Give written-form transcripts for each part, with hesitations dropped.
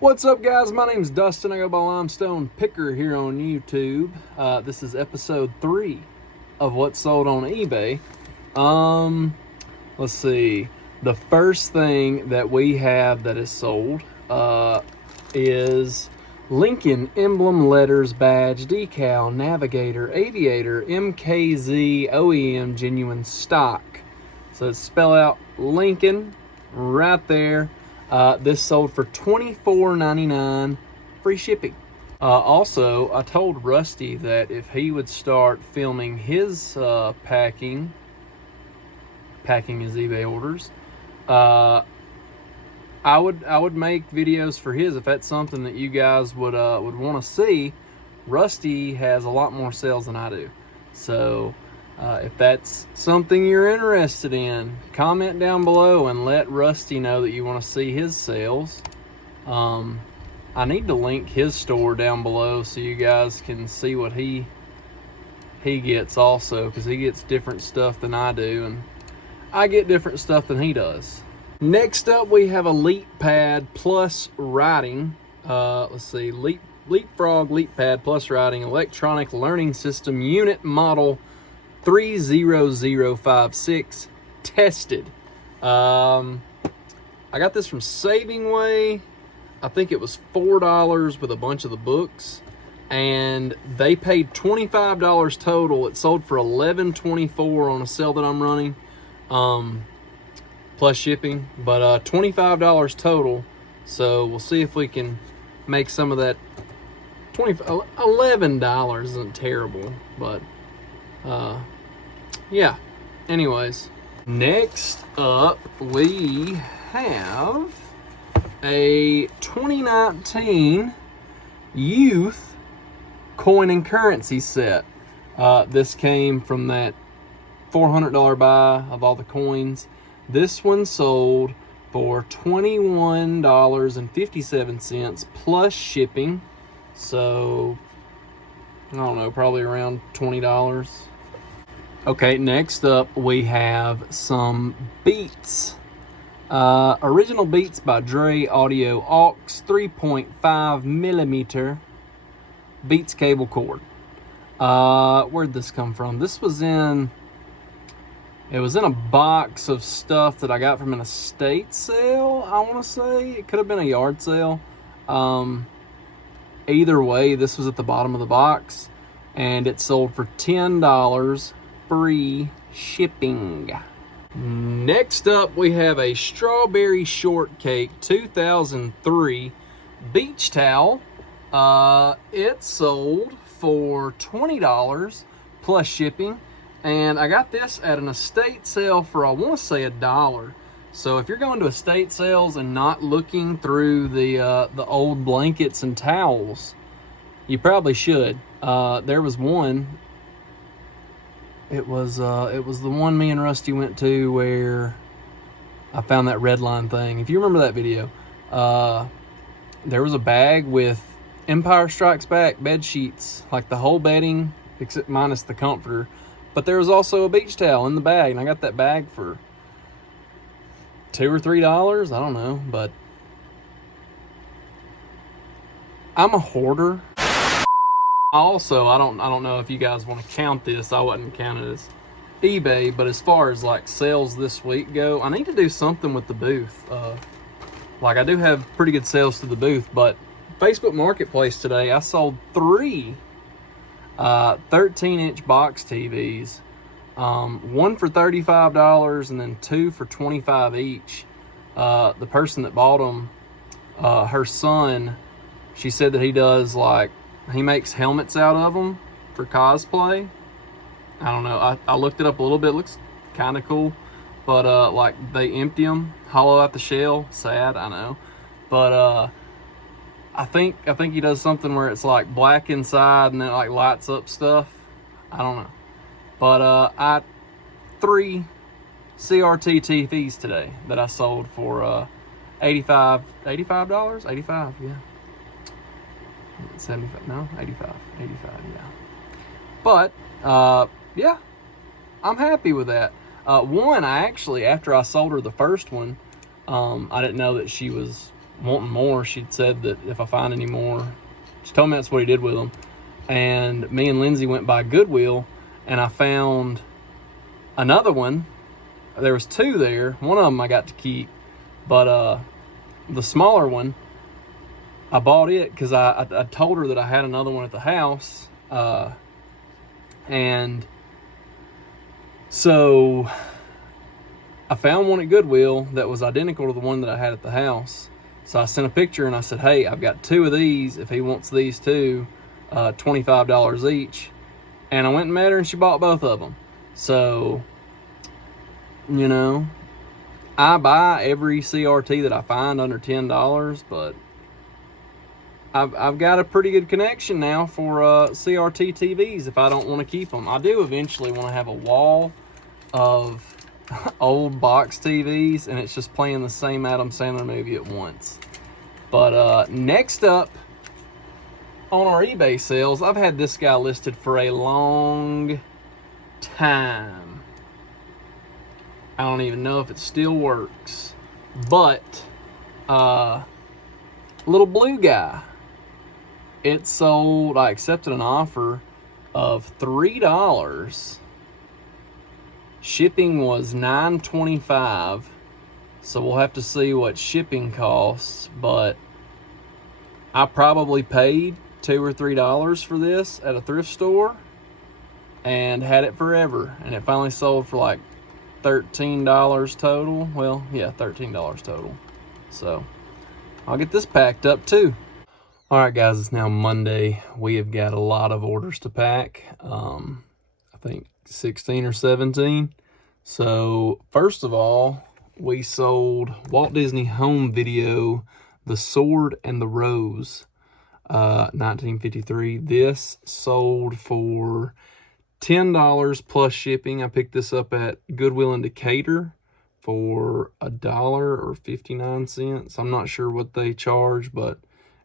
What's up, guys? My name's Dustin. I go by Limestone Picker here on YouTube. This is episode 3 of What's Sold on eBay. Let's see. The first thing that we have that is sold is Lincoln emblem, letters, badge, decal, navigator, aviator, MKZ, OEM, genuine stock. So it's spell out Lincoln right there. This sold for $24.99, free shipping. Also, I told Rusty that if he would start filming his packing his eBay orders, I would make videos for his if that's something that you guys would want to see. Rusty has a lot more sales than I do, so if that's something you're interested in, comment down below and let Rusty know that you want to see his sales. I need to link his store down below so you guys can see what he gets also, because he gets different stuff than I do, and I get different stuff than he does. Next up, we have a Leap Pad Plus Writing. Let's see, Leapfrog Leap Pad Plus Writing Electronic Learning System Unit Model 30056 tested. I got this from Saving Way. I think it was $4 with a bunch of the books, and they paid $25 total. It sold for $11.24 on a sale that I'm running, plus shipping, but $25 total. So we'll see if we can make some of that. $11 isn't terrible, but yeah. Anyways, next up we have a 2019 Youth Coin and Currency set. This came from that $400 buy of all the coins. This one sold for $21.57 plus shipping. So I don't know, probably around $20. Okay, next up we have some Beats. Original Beats by Dre Audio Aux 3.5 millimeter Beats cable cord. Where'd this come from? This was it was in a box of stuff that I got from an estate sale, I want to say. It could have been a yard sale. Either way, this was at the bottom of the box, and it sold for $10, free shipping. Next up, we have a Strawberry Shortcake 2003 beach towel. It sold for $20 plus shipping, and I got this at an estate sale for, I want to say, $1. So if you're going to estate sales and not looking through the old blankets and towels, you probably should. There was one. It was the one me and Rusty went to where I found that red line thing. If you remember that video, there was a bag with Empire Strikes Back bed sheets, like the whole bedding except minus the comforter. But there was also a beach towel in the bag, and I got that bag for $2 or $3. I don't know, but I'm a hoarder. Also, I don't know if you guys want to count this. I wouldn't count it as eBay, but as far as like sales this week go, I need to do something with the booth. Like, I do have pretty good sales to the booth, but Facebook Marketplace today, I sold 3 13-inch box TVs. One for $35 and then 2 for $25 each. The person that bought them, her son, she said that he does, like, he makes helmets out of them for cosplay. I don't know. I looked it up a little bit. It looks kind of cool. But, like, they empty them, hollow out the shell. Sad, I know. But, I think he does something where it's, like, black inside and then, like, lights up stuff. I don't know. But, I 3 CRT TVs today that I sold for, $85, yeah. 75, no, 85, yeah. But, yeah, I'm happy with that. One, I actually, after I sold her the first one, I didn't know that she was wanting more. She'd said that if I find any more, she told me that's what he did with them. And me and Lindsay went by Goodwill, and I found another one. There was two there. One of them I got to keep, but the smaller one, I bought it because I told her that I had another one at the house, and so I found one at Goodwill that was identical to the one that I had at the house. So I sent a picture and I said, hey, I've got two of these. If he wants these two, $25 each. And I went and met her and she bought both of them. So, you know, I buy every CRT that I find under $10, but I've got a pretty good connection now for CRT TVs if I don't want to keep them. I do eventually want to have a wall of old box TVs, and it's just playing the same Adam Sandler movie at once. But next up on our eBay sales, I've had this guy listed for a long time. I don't even know if it still works, but little blue guy, it sold. I accepted an offer of $3. Shipping was $9.25, so we'll have to see what shipping costs, but I probably paid $2 or $3 for this at a thrift store and had it forever, and it finally sold for like $13 total. Well, yeah, $13 total. So I'll get this packed up too. All right, guys, it's now Monday. We have got a lot of orders to pack. I think 16 or 17. So first of all, we sold Walt Disney Home Video, The Sword and the Rose, 1953. This sold for $10 plus shipping. I picked this up at Goodwill in Decatur for $1 or 59 cents. I'm not sure what they charge, but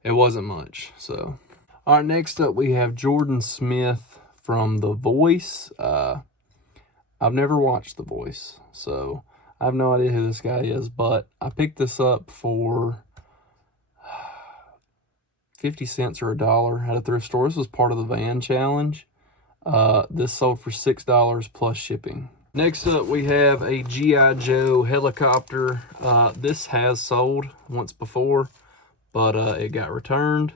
it wasn't much. So, all right, next up we have Jordan Smith from The Voice. I've never watched The Voice, so I have no idea who this guy is, but I picked this up for 50 cents or $1 at a thrift store. This was part of the van challenge. This sold for $6 plus shipping. Next up, we have a G.I. Joe helicopter. This has sold once before, but it got returned.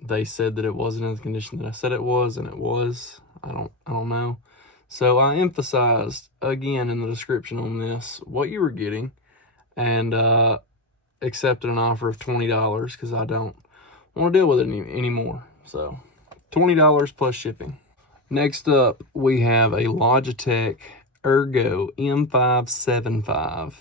They said that it wasn't in the condition that I said it was, and it was. I don't know. So I emphasized again in the description on this what you were getting, and accepted an offer of $20 because I don't want to deal with it anymore. So $20 plus shipping. Next up, we have a Logitech Ergo M575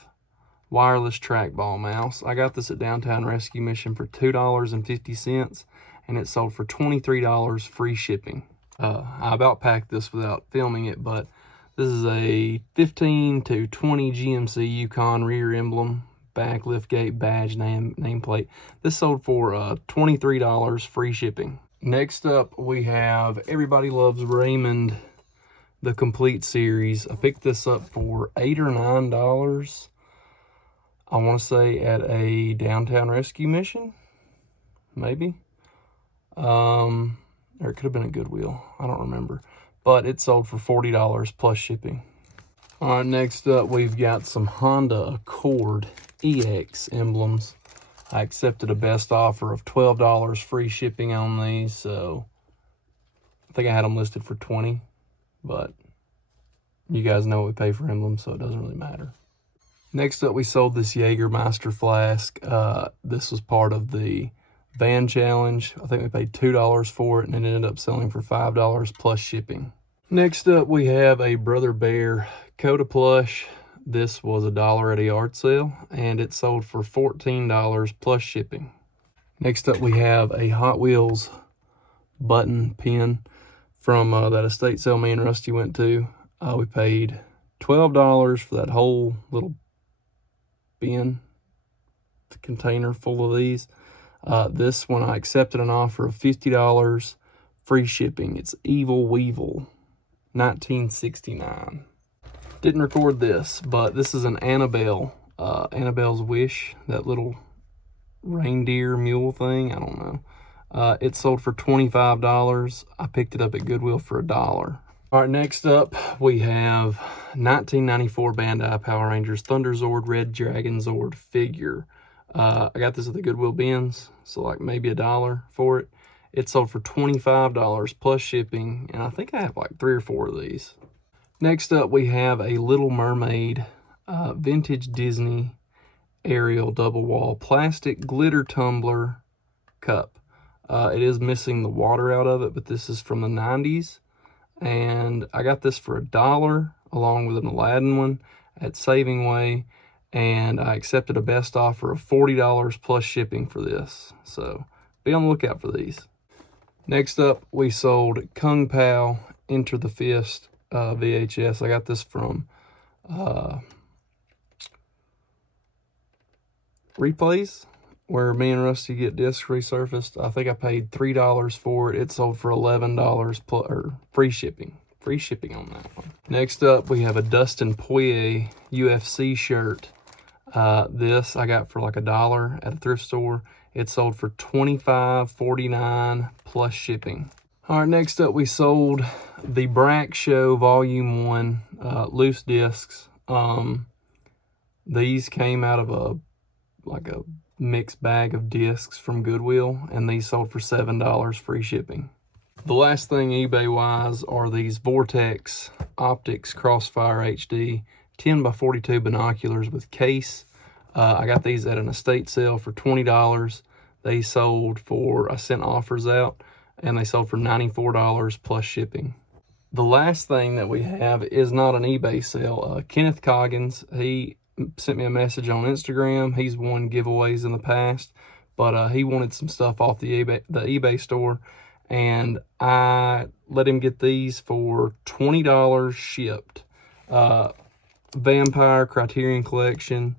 wireless trackball mouse. I got this at Downtown Rescue Mission for $2.50, and it sold for $23 free shipping. I about packed this without filming it, but this is a 15 to 20 GMC Yukon rear emblem, back liftgate badge nameplate. This sold for $23 free shipping. Next up, we have Everybody Loves Raymond, the complete series. I picked this up for $8 or $9. I want to say at a Downtown Rescue Mission, maybe. Or it could have been a Goodwill. I don't remember. But it sold for $40 plus shipping. All right, next up, we've got some Honda Accord EX emblems. I accepted a best offer of $12 free shipping on these, so I think I had them listed for $20, but you guys know what we pay for emblems, so it doesn't really matter. Next up, we sold this Jägermeister flask. This was part of the van challenge. I think we paid $2 for it, and it ended up selling for $5 plus shipping. Next up, we have a Brother Bear Coda plush. This was $1 at a yard sale, and it sold for $14 plus shipping. Next up, we have a Hot Wheels button pin from that estate sale me and Rusty went to. We paid $12 for that whole little bin, the container full of these. This one I accepted an offer of $50 free shipping. It's Evil Weevil, 1969. Didn't record this, but this is an Annabelle, Annabelle's Wish, that little reindeer mule thing. I don't know. It sold for $25. I picked it up at Goodwill for $1. All right, next up we have 1994 Bandai Power Rangers Thunder Zord Red Dragon Zord figure. I got this at the Goodwill bins, so like maybe $1 for it. It sold for $25 plus shipping, and I think I have like 3 or 4 of these. Next up we have a Little Mermaid vintage Disney Ariel double wall plastic glitter tumbler cup. It is missing the water out of it, but this is from the 90s. And I got this for $1 along with an Aladdin one at Saving Way. And I accepted a best offer of $40 plus shipping for this. So be on the lookout for these. Next up, we sold Kung Pao Enter the Fist VHS. I got this from Replays, where me and Rusty get discs resurfaced. I think I paid $3 for it. It sold for $11 plus, or free shipping. Free shipping on that one. Next up, we have a Dustin Poirier UFC shirt. This I got for like $1 at a thrift store. It sold for $25.49 plus shipping. All right, next up we sold the Brack Show Volume 1 loose discs. These came out of a mixed bag of discs from Goodwill, and these sold for $7 free shipping. The last thing eBay wise are these Vortex Optics Crossfire HD 10x42 binoculars with case. I got these at an estate sale for $20. They sold for, I sent offers out, and they sold for $94 plus shipping. The last thing that we have is not an eBay sale. Kenneth Coggins, he sent me a message on Instagram. He's won giveaways in the past, but he wanted some stuff off the eBay store, and I let him get these for $20 shipped. Vampire Criterion Collection,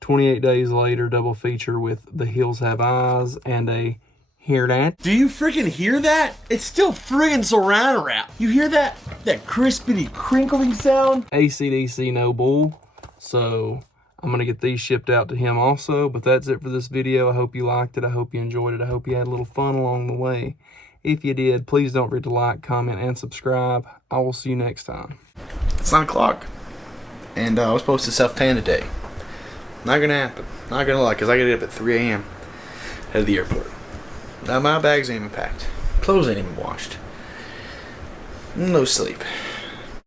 28 Days Later double feature with The Hills Have Eyes and a Hear That. Do you freaking hear that? It's still friggin' Saran Wrap. You hear that? That crispity crinkling sound? AC/DC No Bull. So I'm going to get these shipped out to him also. But that's it for this video. I hope you liked it. I hope you enjoyed it. I hope you had a little fun along the way. If you did, please don't forget to like, comment, and subscribe. I will see you next time. It's 9 o'clock. And I was supposed to self-tan today. Not gonna happen. Not gonna lie, because I get up at 3 a.m. head to the airport. Now my bags ain't even packed. Clothes ain't even washed. No sleep.